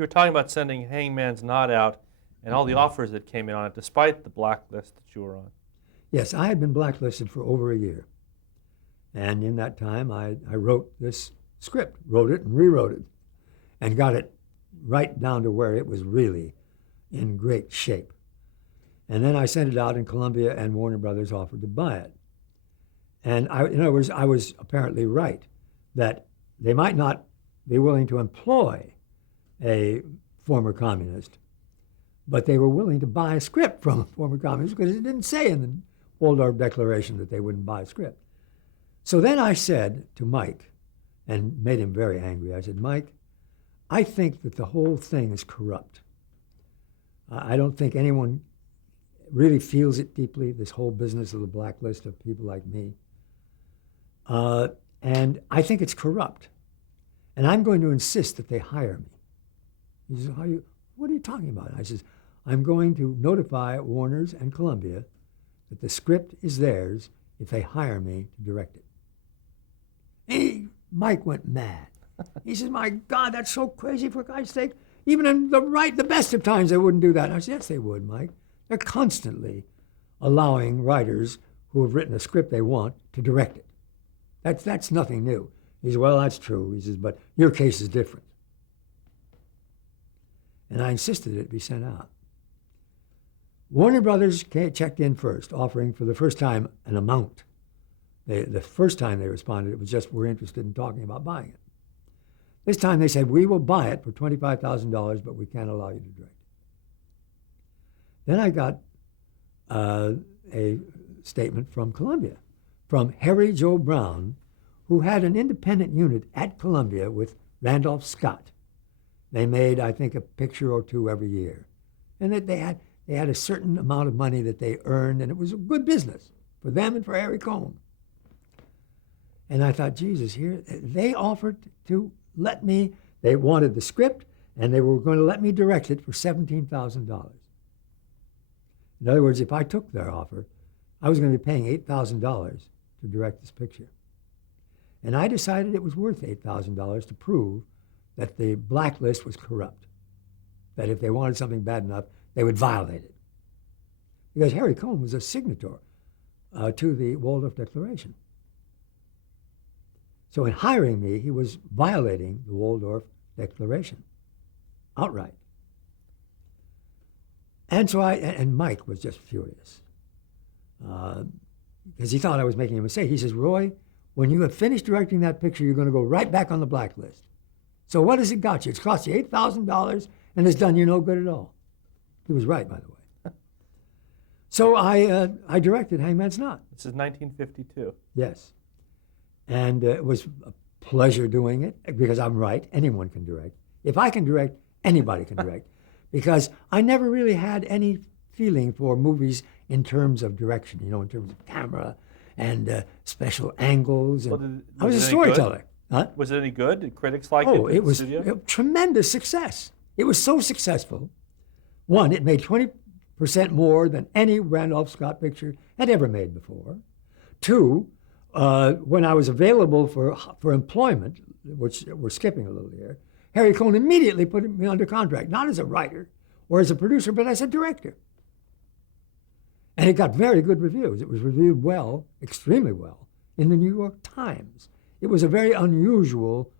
You were talking about sending Hangman's Knot out and all the offers that came in on it, despite the blacklist that you were on. Yes, I had been blacklisted for over a year. And in that time, I wrote this script, wrote it and rewrote it, and got it right down to where it was really in great shape. And then I sent it out, and Columbia and Warner Brothers offered to buy it. And in other words, I was apparently right that they might not be willing to employ a former communist, but they were willing to buy a script from a former communist because it didn't say in the Waldorf Declaration that they wouldn't buy a script. So then I said to Mike, and made him very angry, I said, Mike, I think that the whole thing is corrupt. I don't think anyone really feels it deeply, this whole business of the blacklist of people like me. And I think it's corrupt. And I'm going to insist that they hire me. He says, what are you talking about? I says, I'm going to notify Warner's and Columbia that the script is theirs if they hire me to direct it. Mike went mad. He says, my God, that's so crazy, for God's sake. Even in the best of times, they wouldn't do that. And I said, yes, they would, Mike. They're constantly allowing writers who have written a script they want to direct it. That's nothing new. He says, well, that's true. He says, but your case is different. And I insisted it be sent out. Warner Brothers checked in first, offering for the first time an amount. The first time they responded, it was just, we're interested in talking about buying it. This time they said, we will buy it for $25,000, but we can't allow you to direct it. Then I got a statement from Columbia, from Harry Joe Brown, who had an independent unit at Columbia with Randolph Scott. They made, I think, a picture or two every year. And that they had a certain amount of money that they earned, and it was a good business for them and for Harry Cohn. And I thought, Jesus, here, they offered to let me, they wanted the script, and they were going to let me direct it for $17,000. In other words, if I took their offer, I was going to be paying $8,000 to direct this picture. And I decided it was worth $8,000 to prove that the blacklist was corrupt, that if they wanted something bad enough, they would violate it. Because Harry Cohn was a signator to the Waldorf Declaration. So in hiring me, he was violating the Waldorf Declaration outright. And so and Mike was just furious because he thought I was making a mistake. He says, Roy, when you have finished directing that picture, you're going to go right back on the blacklist. So what has it got you? It's cost you $8,000 and it's done you no good at all. He was right, by the way. So I directed Hangman's Knot. This is 1952. Yes. And it was a pleasure doing it because I'm right. Anyone can direct. If I can direct, anybody can direct. Because I never really had any feeling for movies in terms of direction, in terms of camera and special angles. And I was a storyteller. Huh? Was it any good? Did critics like it? Oh, it was a tremendous success. It was so successful. One, it made 20% more than any Randolph Scott picture had ever made before. Two, when I was available for employment, which we're skipping a little here, Harry Cohn immediately put me under contract, not as a writer or as a producer, but as a director. And it got very good reviews. It was reviewed well, extremely well, in the New York Times. It was a very unusual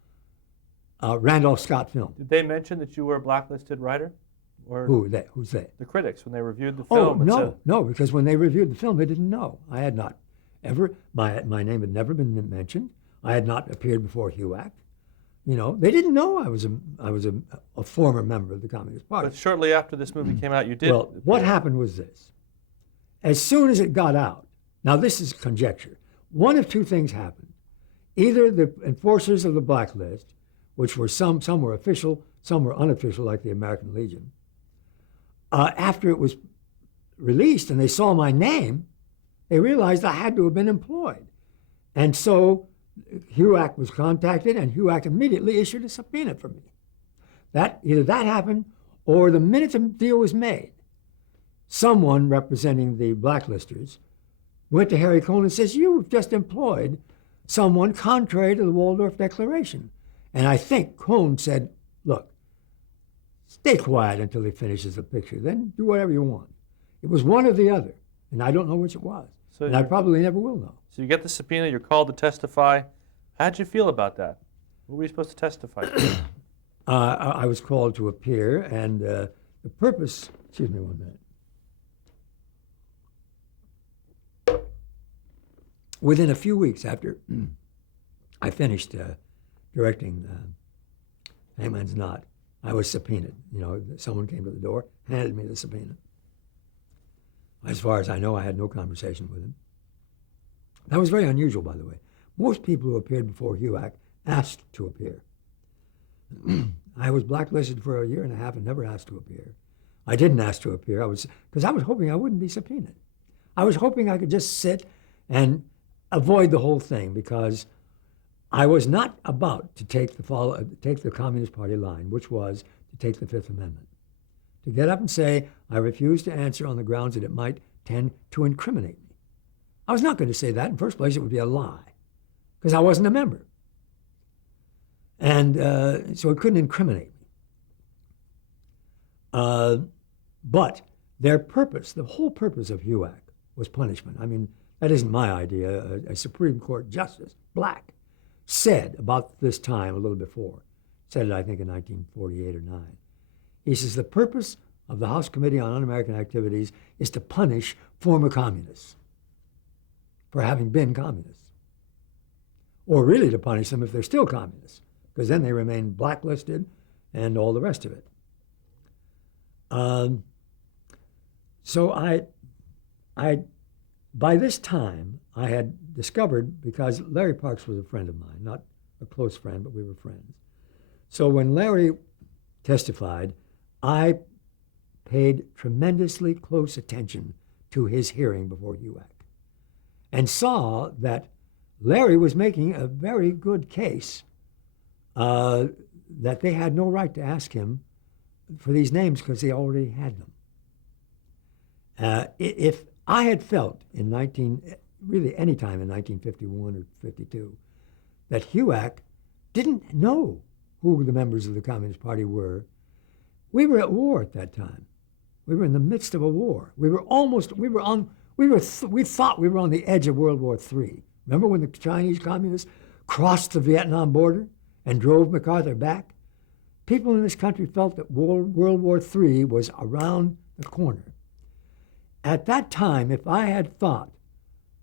Randolph Scott film. Did they mention that you were a blacklisted writer? Or Who's they? The critics, when they reviewed the film. Oh, no, because when they reviewed the film, they didn't know. I had not ever, my name had never been mentioned. I had not appeared before HUAC. They didn't know I was a former member of the Communist Party. But shortly after this movie came out, you did. Well, what happened was this. As soon as it got out, now this is conjecture, one of two things happened. Either the enforcers of the blacklist, which were some were official, some were unofficial, like the American Legion, after it was released and they saw my name, they realized I had to have been employed. And so HUAC was contacted, and HUAC immediately issued a subpoena for me. Either that happened, or the minute the deal was made, someone representing the blacklisters went to Harry Cohn and says, you've just employed someone contrary to the Waldorf Declaration. And I think Cohn said, look, stay quiet until he finishes the picture. Then do whatever you want. It was one or the other, and I don't know which it was. So And I probably never will know. So you get the subpoena, you're called to testify. How'd you feel about that? What were you supposed to testify to? I was called to appear, and the purpose, excuse me 1 minute. Within a few weeks after I finished directing Hangman's Knot, I was subpoenaed. You know, someone came to the door, handed me the subpoena. As far as I know, I had no conversation with him. That was very unusual, by the way. Most people who appeared before HUAC asked to appear. I was blacklisted for a year and a half and never asked to appear. I didn't ask to appear because I was hoping I wouldn't be subpoenaed. I was hoping I could just sit and avoid the whole thing because I was not about to take the Communist Party line, which was to take the Fifth Amendment. To get up and say, I refuse to answer on the grounds that it might tend to incriminate me. I was not going to say that. In the first place, it would be a lie because I wasn't a member. And so it couldn't incriminate me. But their purpose, the whole purpose of HUAC was punishment. I mean, that isn't my idea. A Supreme Court Justice, black, said about this time a little before, said it I think in 1948 or 9. He says the purpose of the House Committee on Un-American Activities is to punish former communists for having been communists. Or really to punish them if they're still communists, because then they remain blacklisted and all the rest of it. So by this time, I had discovered, because Larry Parks was a friend of mine, not a close friend, but we were friends. So when Larry testified, I paid tremendously close attention to his hearing before HUAC and saw that Larry was making a very good case that they had no right to ask him for these names because they already had them. If I had felt really any time in 1951 or 52, that HUAC didn't know who the members of the Communist Party were, we were at war at that time. We were in the midst of a war. We thought we were on the edge of World War III. Remember when the Chinese communists crossed the Vietnam border and drove MacArthur back? People in this country felt that World War III was around the corner. At that time, if I had thought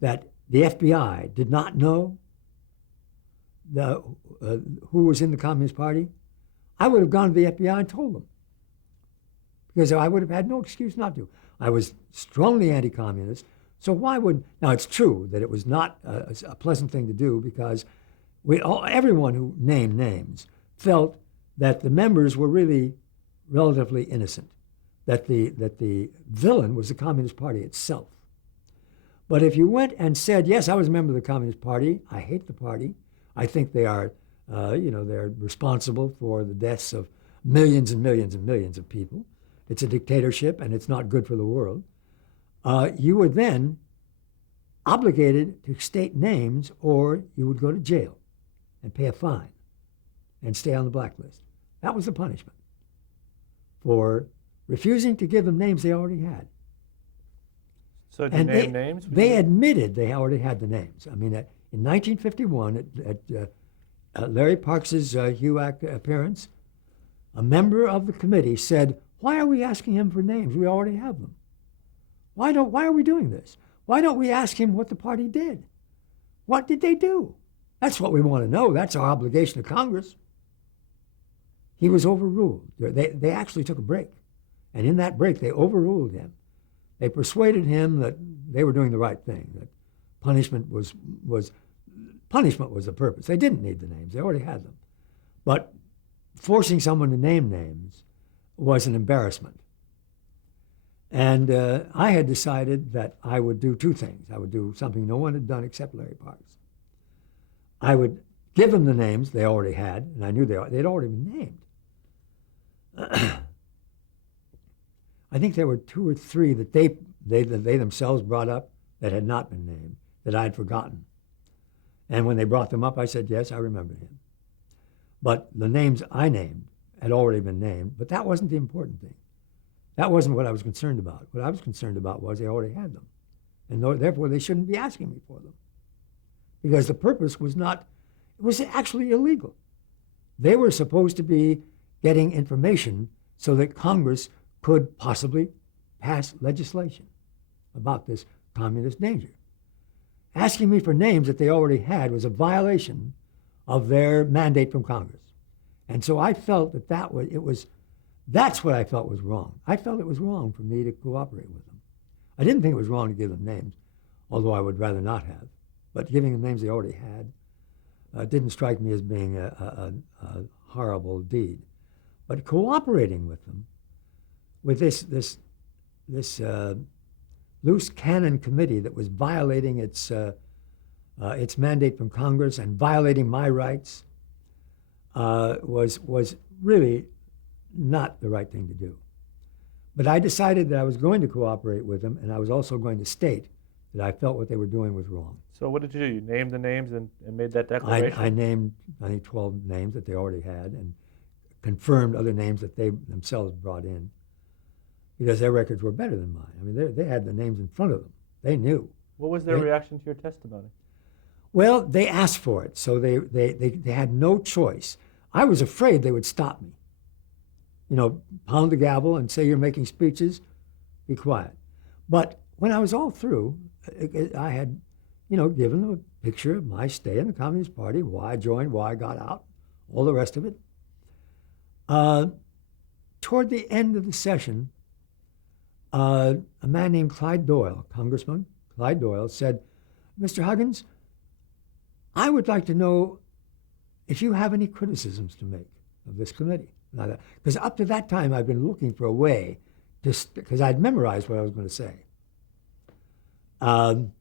that the FBI did not know who was in the Communist Party, I would have gone to the FBI and told them. Because I would have had no excuse not to. I was strongly anti-communist, so why would... Now, it's true that it was not a pleasant thing to do because everyone who named names felt that the members were really relatively innocent, that the villain was the Communist Party itself. But if you went and said, yes, I was a member of the Communist Party, I hate the party, I think they are, they're responsible for the deaths of millions and millions and millions of people. It's a dictatorship and it's not good for the world. You were then obligated to state names or you would go to jail and pay a fine and stay on the blacklist. That was the punishment for refusing to give them names they already had. So did you name names? They admitted they already had the names. I mean, in 1951, at Larry Parks's HUAC appearance, a member of the committee said, "Why are we asking him for names? We already have them. Why are we doing this? Why don't we ask him what the party did? What did they do? That's what we want to know. That's our obligation to Congress." He was overruled. They actually took a break. And in that break, they overruled him. They persuaded him that they were doing the right thing, that punishment was the purpose. They didn't need the names. They already had them. But forcing someone to name names was an embarrassment. And I had decided that I would do two things. I would do something no one had done except Larry Parks. I would give them the names they already had, and I knew they'd already been named. I think there were 2 or 3 that they themselves brought up that had not been named, that I had forgotten. And when they brought them up, I said, yes, I remember him. But the names I named had already been named, but that wasn't the important thing. That wasn't what I was concerned about. What I was concerned about was they already had them, and therefore they shouldn't be asking me for them, because the purpose was not, it was actually illegal. They were supposed to be getting information so that Congress could possibly pass legislation about this communist danger. Asking me for names that they already had was a violation of their mandate from Congress. And so I felt that's what I felt was wrong. I felt it was wrong for me to cooperate with them. I didn't think it was wrong to give them names, although I would rather not have. But giving them names they already had didn't strike me as being a horrible deed. But cooperating with them, with this loose cannon committee that was violating its mandate from Congress and violating my rights, was really not the right thing to do. But I decided that I was going to cooperate with them, and I was also going to state that I felt what they were doing was wrong. So what did you do? You named the names and made that declaration? I named, I think, 12 names that they already had, and confirmed other names that they themselves brought in, because their records were better than mine. I mean, they had the names in front of them. They knew. What was their reaction to your testimony? Well, they asked for it, so they had no choice. I was afraid they would stop me. You know, pound the gavel and say you're making speeches, be quiet. But when I was all through, I had, given them a picture of my stay in the Communist Party, why I joined, why I got out, all the rest of it. Toward the end of the session, a man named Clyde Doyle, Congressman Clyde Doyle, said, "Mr. Huggins, I would like to know if you have any criticisms to make of this committee." Because up to that time, I'd been looking for a way because I'd memorized what I was going to say. And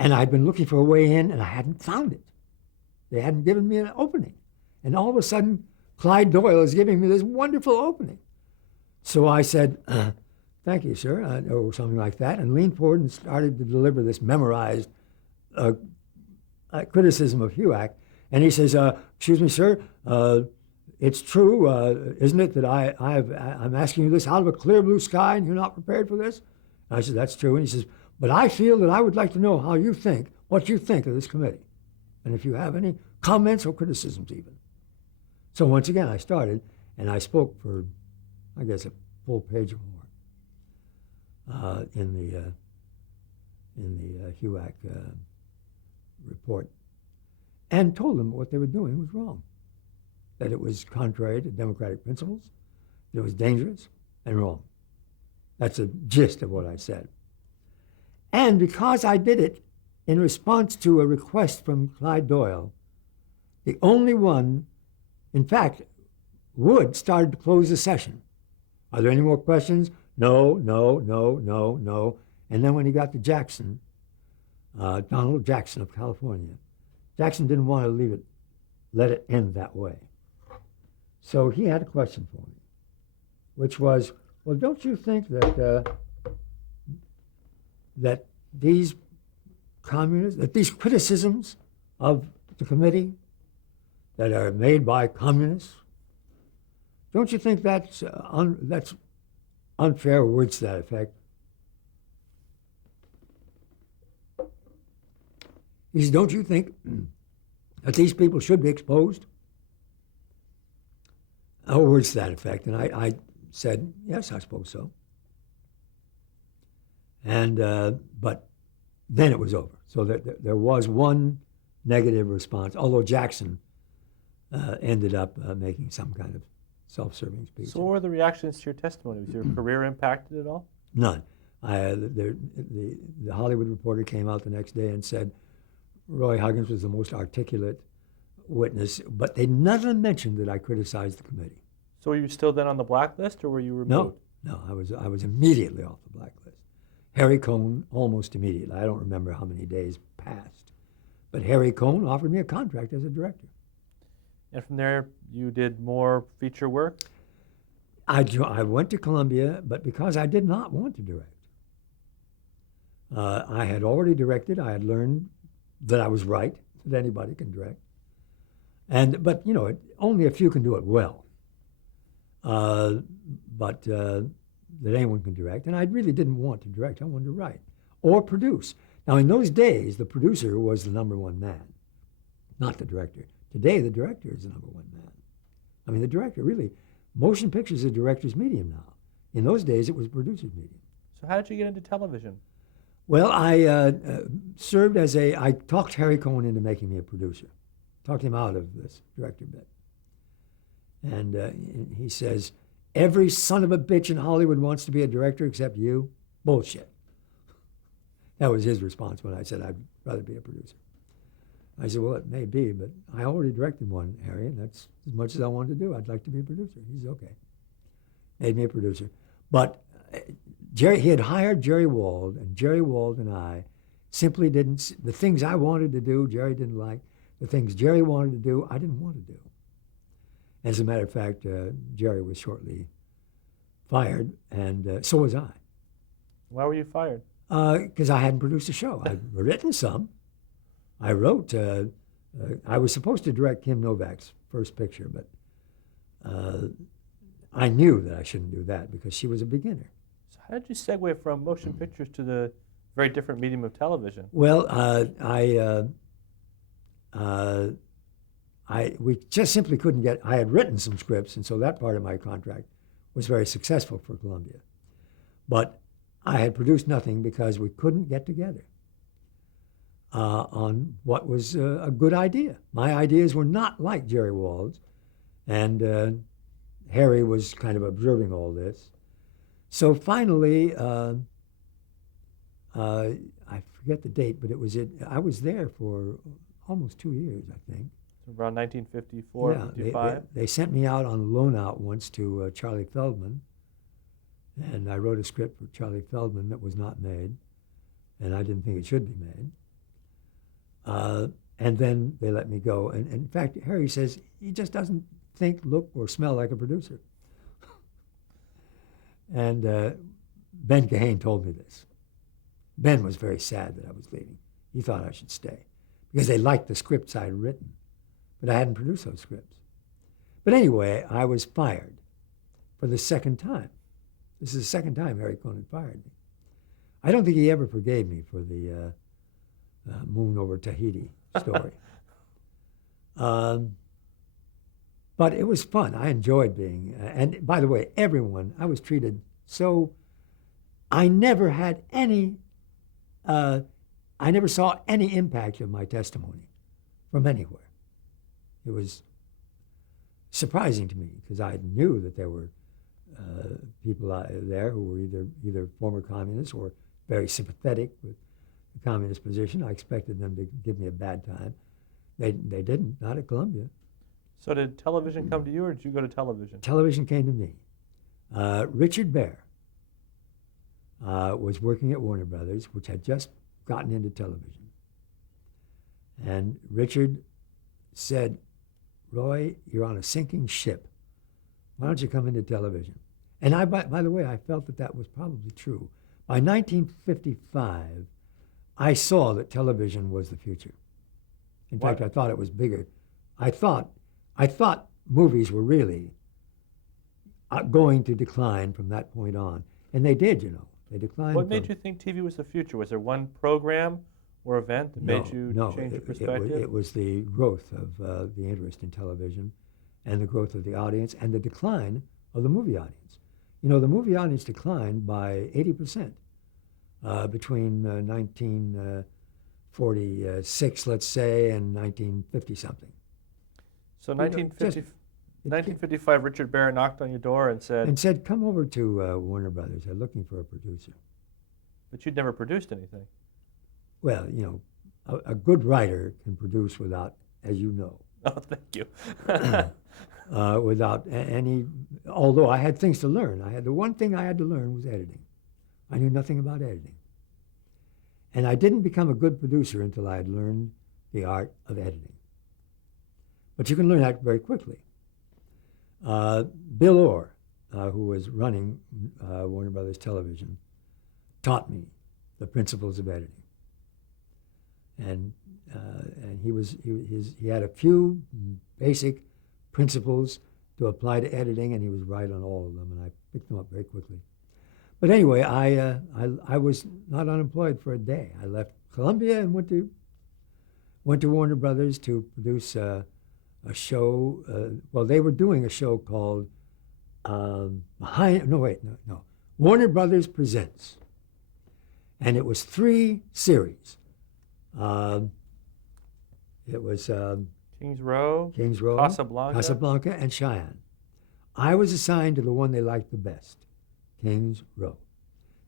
I'd been looking for a way in, and I hadn't found it. They hadn't given me an opening. And all of a sudden, Clyde Doyle is giving me this wonderful opening. So I said, "Thank you, sir," or something like that, and leaned forward and started to deliver this memorized criticism of HUAC. And he says, "Excuse me, sir, it's true, isn't it, that I'm asking you this out of a clear blue sky and you're not prepared for this?" And I said, "That's true." And he says, "But I feel that I would like to know what you think of this committee, and if you have any comments or criticisms even." So once again, I started, and I spoke for, I guess, a full page or more in the HUAC report, and told them what they were doing was wrong, that it was contrary to democratic principles, that it was dangerous and wrong. That's the gist of what I said. And because I did it in response to a request from Clyde Doyle, the only one, in fact, Wood started to close the session. "Are there any more questions?" No, no, no, no, no. And then when he got to Jackson, Donald Jackson of California, Jackson didn't want to let it end that way. So he had a question for me, which was, "Well, don't you think that that these criticisms of the committee that are made by communists, don't you think that's unfair?" Words to that effect. He says, "Don't you think that these people should be exposed?" Words to that effect. And I said, "Yes, I suppose so." And but then it was over. So there was one negative response, although Jackson ended up making some kind of self-serving speech. So what were the reactions to your testimony? Was your career impacted at all? None. The Hollywood Reporter came out the next day and said Roy Huggins was the most articulate witness, but they never mentioned that I criticized the committee. So were you still then on the blacklist, or were you removed? No, I was immediately off the blacklist. Harry Cohn, almost immediately. I don't remember how many days passed, but Harry Cohn offered me a contract as a director. And from there, you did more feature work? I went to Columbia, but because I did not want to direct. I had already directed. I had learned that I was right, that anybody can direct. But only a few can do it well. but that anyone can direct. And I really didn't want to direct. I wanted to write or produce. Now, in those days, the producer was the number one man, not the director. Today, the director is the number one man. I mean, the director, really, motion pictures is a director's medium now. In those days, it was a producer's medium. So how did you get into television? Well, I served as I talked Harry Cohn into making me a producer, talked him out of this director bit. And he says, every son of a bitch in Hollywood wants to be a director except you. Bullshit. That was his response when I said I'd rather be a producer. I said, well, it may be, but I already directed one, Harry, and that's as much as I wanted to do. I'd like to be a producer. He said, okay. Made me a producer. But he had hired Jerry Wald, and Jerry Wald and I simply didn't, the things I wanted to do, Jerry didn't like. The things Jerry wanted to do, I didn't want to do. As a matter of fact, Jerry was shortly fired, and so was I. Why were you fired? Because I hadn't produced a show. I'd written some. I wrote, I was supposed to direct Kim Novak's first picture, but I knew that I shouldn't do that because she was a beginner. So how did you segue from motion pictures to the very different medium of television? Well, we just simply couldn't get, I had written some scripts, and so that part of my contract was very successful for Columbia. But I had produced nothing because we couldn't get together on what was a good idea. My ideas were not like Jerry Wald's, and Harry was kind of observing all this. So finally, I forget the date, but I was there for almost 2 years, I think. Around 1954, yeah, 55? They sent me out on loan out once to Charlie Feldman, and I wrote a script for Charlie Feldman that was not made, and I didn't think it should be made. And then they let me go. And in fact, Harry says he just doesn't think, look, or smell like a producer. And Ben Kahane told me this. Ben was very sad that I was leaving. He thought I should stay because they liked the scripts I had written, but I hadn't produced those scripts. But anyway, I was fired for the second time. This is the second time Harry Cohn fired me. I don't think he ever forgave me for the Moon over Tahiti story. But it was fun. I enjoyed being, and by the way, I was treated so, I never had any, I never saw any impact of my testimony from anywhere. It was surprising to me because I knew that there were people there who were either former communists or very sympathetic with the communist position. I expected them to give me a bad time. They didn't, not at Columbia. So did television come to you, or did you go to television? Television came to me. Richard Baer was working at Warner Brothers, which had just gotten into television. And Richard said, Roy, you're on a sinking ship. Why don't you come into television? And by the way, I felt that was probably true. By 1955, I saw that television was the future. In fact, I thought it was bigger. I thought movies were really going to decline from that point on. And they did, They declined. What made you think TV was the future? Was there one program or event that made you change your perspective? It was the growth of the interest in television and the growth of the audience and the decline of the movie audience. The movie audience declined by 80% between 1946, let's say, and 1950-something. So 1955, Richard Baer knocked on your door and said, come over to Warner Brothers. They're looking for a producer. But you'd never produced anything. Well, a good writer can produce without, as you know. Oh, thank you. Without any, although I had things to learn. The one thing I had to learn was editing. I knew nothing about editing. And I didn't become a good producer until I had learned the art of editing. But you can learn that very quickly. Bill Orr, who was running Warner Brothers Television, taught me the principles of editing. And he had a few basic principles to apply to editing, and he was right on all of them, and I picked them up very quickly. But anyway, I was not unemployed for a day. I left Columbia and went to Warner Brothers to produce a show. Well, they were doing a show called Warner Brothers Presents, and it was 3 series. It was Kings Row, Casablanca, and Cheyenne. I was assigned to the one they liked the best, Kings Row,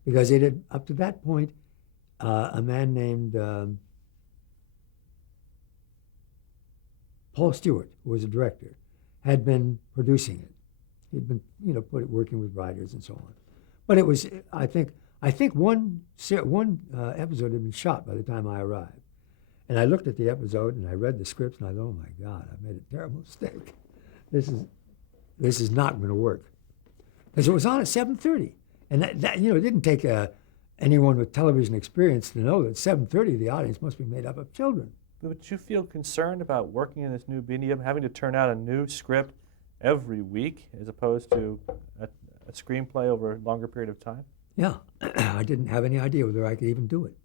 because it had, up to that point, a man named Paul Stewart, who was a director, had been producing it. He'd been, working with writers and so on. But it was, I think one episode had been shot by the time I arrived. And I looked at the episode and I read the scripts and I thought, oh my God, I made a terrible mistake. This is not going to work. Because it was on at 7:30. And that it didn't take anyone with television experience to know that 7:30 the audience must be made up of children. But would you feel concerned about working in this new medium, having to turn out a new script every week as opposed to a screenplay over a longer period of time? Yeah, I didn't have any idea whether I could even do it.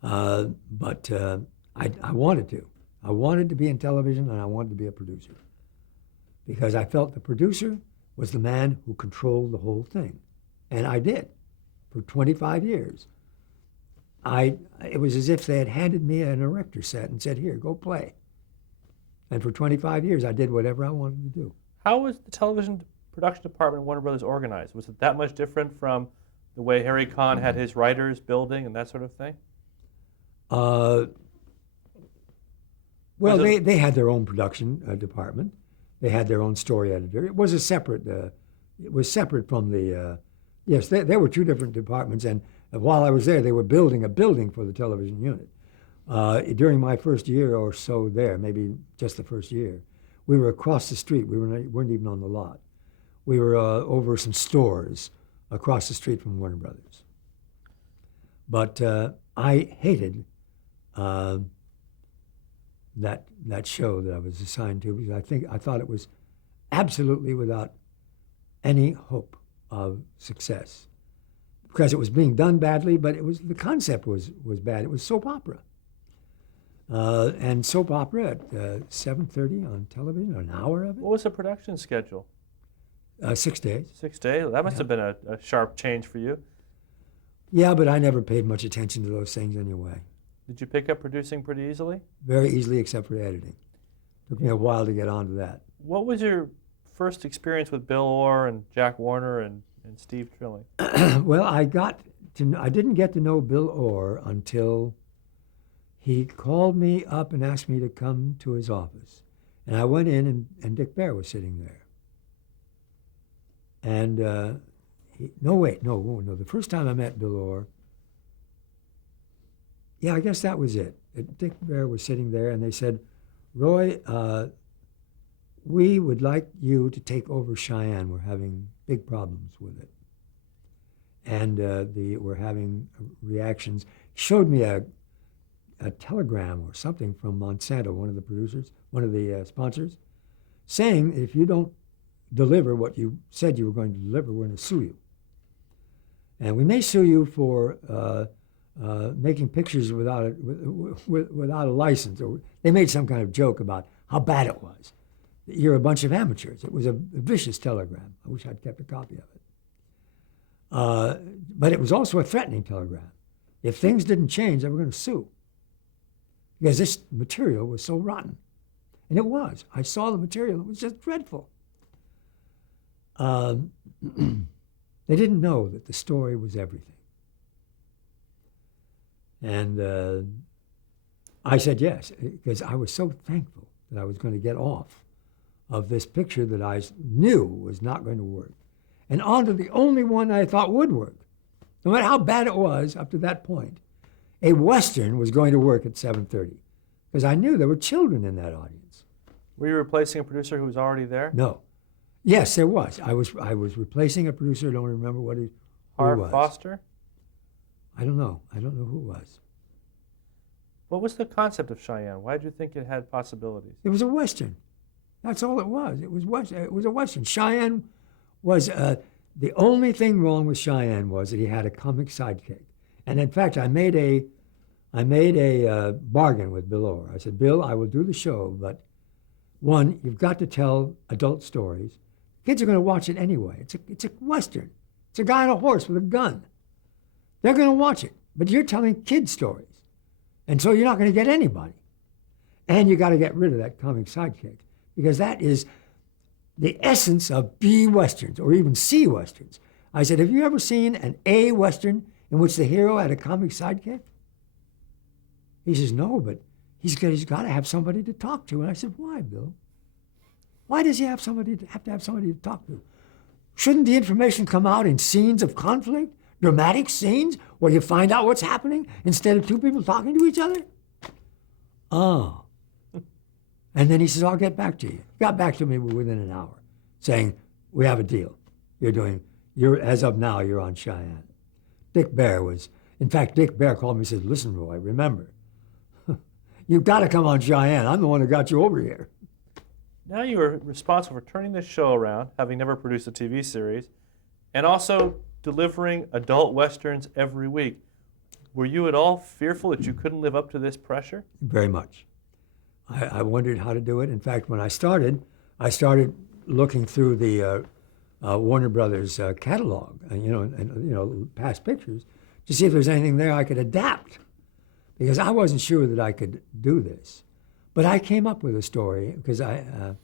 But I wanted to. I wanted to be in television and I wanted to be a producer. Because I felt the producer was the man who controlled the whole thing. And I did for 25 years. It was as if they had handed me an erector set and said, here, go play. And for 25 years, I did whatever I wanted to do. How was the television production department at Warner Brothers organized? Was it that much different from the way Harry Kahn had his writers building and that sort of thing? Well, they had their own production department. They had their own story editor. It was separate from the, yes, there were 2 different departments, and while I was there, they were building a building for the television unit. During my first year or so there, maybe just the first year, we were across the street. We weren't even on the lot. We were over some stores across the street from Warner Brothers. But I hated that show that I was assigned to because I thought it was absolutely without any hope of success because it was being done badly, but the concept was bad. It was soap opera. And soap opera at 7:30 on television, an hour of it. What was the production schedule? 6 days. 6 days? That must have been a sharp change for you. Yeah, but I never paid much attention to those things anyway. Did you pick up producing pretty easily? Very easily, except for editing. Took me a while to get onto that. What was your first experience with Bill Orr and Jack Warner and Steve Trilling? Well, I didn't get to know Bill Orr until he called me up and asked me to come to his office. And I went in, and Dick Bear was sitting there. And the first time I met Bill Orr, yeah, I guess that was it. Dick Bear was sitting there, and they said, Roy, we would like you to take over Cheyenne. We're having big problems with it. And we're having reactions. He showed me a telegram or something from Monsanto, one of the producers, one of the sponsors, saying if you don't deliver what you said you were going to deliver, we're going to sue you. And we may sue you for making pictures without a license. Or they made some kind of joke about how bad it was. You're a bunch of amateurs. It was a vicious telegram. I wish I'd kept a copy of it. But it was also a threatening telegram. If things didn't change, they were going to sue. Because this material was so rotten. And it was. I saw the material. It was just dreadful. They didn't know that the story was everything. And I said yes, because I was so thankful that I was going to get off of this picture that I knew was not going to work, and onto the only one I thought would work. No matter how bad it was up to that point, a Western was going to work at 7:30, because I knew there were children in that audience. Were you replacing a producer who was already there? No. Yes, there was. I was replacing a producer. I don't remember who was. Harv Foster? I don't know. I don't know who it was. What was the concept of Cheyenne? Why did you think it had possibilities? It was a Western. That's all it was. It was a Western. Cheyenne was the only thing wrong with Cheyenne was that he had a comic sidekick. And in fact, I made a bargain with Bill Orr. I said, Bill, I will do the show, but one, you've got to tell adult stories. Kids are going to watch it anyway. It's a Western. It's a guy on a horse with a gun. They're going to watch it, but you're telling kid stories. And so you're not going to get anybody. And you got to get rid of that comic sidekick, because that is the essence of B Westerns or even C Westerns. I said, have you ever seen an A Western in which the hero had a comic sidekick? He says, no, but he's got to have somebody to talk to. And I said, why, Bill? Why does he have to have somebody to talk to? Shouldn't the information come out in scenes of conflict, dramatic scenes where you find out what's happening instead of two people talking to each other? Oh. And then he says, I'll get back to you. He got back to me within an hour saying, we have a deal. As of now, you're on Cheyenne. Dick Bear called me and said, listen, Roy, remember, you've got to come on Cheyenne. I'm the one who got you over here. Now you are responsible for turning this show around, having never produced a TV series, and also delivering adult Westerns every week. Were you at all fearful that you couldn't live up to this pressure? Very much. I wondered how to do it. In fact, when I started looking through the Warner Brothers catalog, and past pictures, to see if there's anything there I could adapt, because I wasn't sure that I could do this. But I came up with a story, because I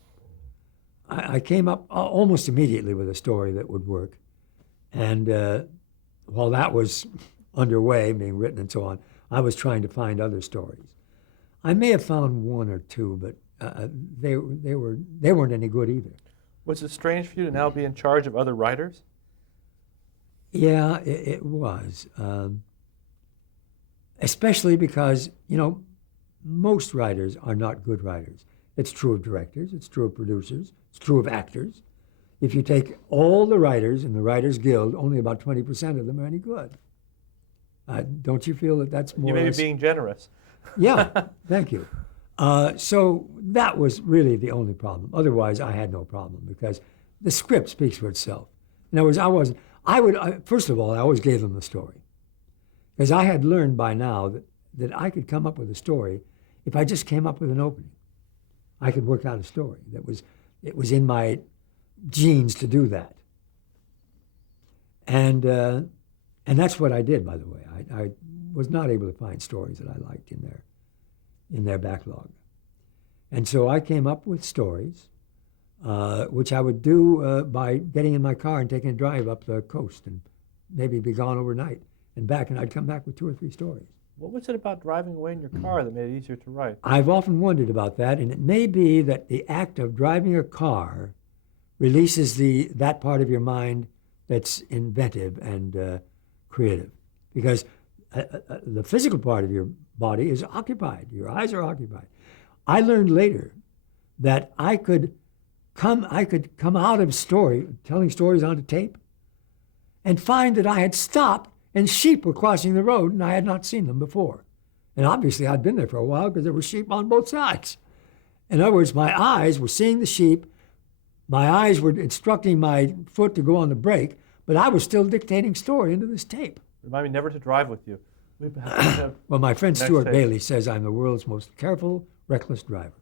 came up almost immediately with a story that would work. And while that was underway, being written and so on, I was trying to find other stories. I may have found one or two, but they weren't any good either. Was it strange for you to now be in charge of other writers? Yeah, it was. Especially because, most writers are not good writers. It's true of directors, it's true of producers, it's true of actors. If you take all the writers in the Writers Guild, only about 20% of them are any good. Don't you feel that that's more You may or be less... being generous. Yeah, thank you. So that was really the only problem. Otherwise, I had no problem, because the script speaks for itself. In other words, first of all, I always gave them the story, because I had learned by now that I could come up with a story if I just came up with an opening. I could work out a story. It was in my genes to do that. And that's what I did, by the way. I was not able to find stories that I liked in their backlog. And so I came up with stories, which I would do by getting in my car and taking a drive up the coast and maybe be gone overnight and back, and I'd come back with 2 or 3 stories. What was it about driving away in your car that made it easier to write? I've often wondered about that, and it may be that the act of driving a car releases that part of your mind that's inventive and creative, because the physical part of your body is occupied. Your eyes are occupied. I learned later that I could come out of telling stories onto tape, and find that I had stopped and sheep were crossing the road and I had not seen them before. And obviously I'd been there for a while because there were sheep on both sides. In other words, my eyes were seeing the sheep, my eyes were instructing my foot to go on the brake, but I was still dictating story into this tape. Remind me never to drive with you. Well, my friend Next Stuart tape. Bailey says I'm the world's most careful, reckless driver.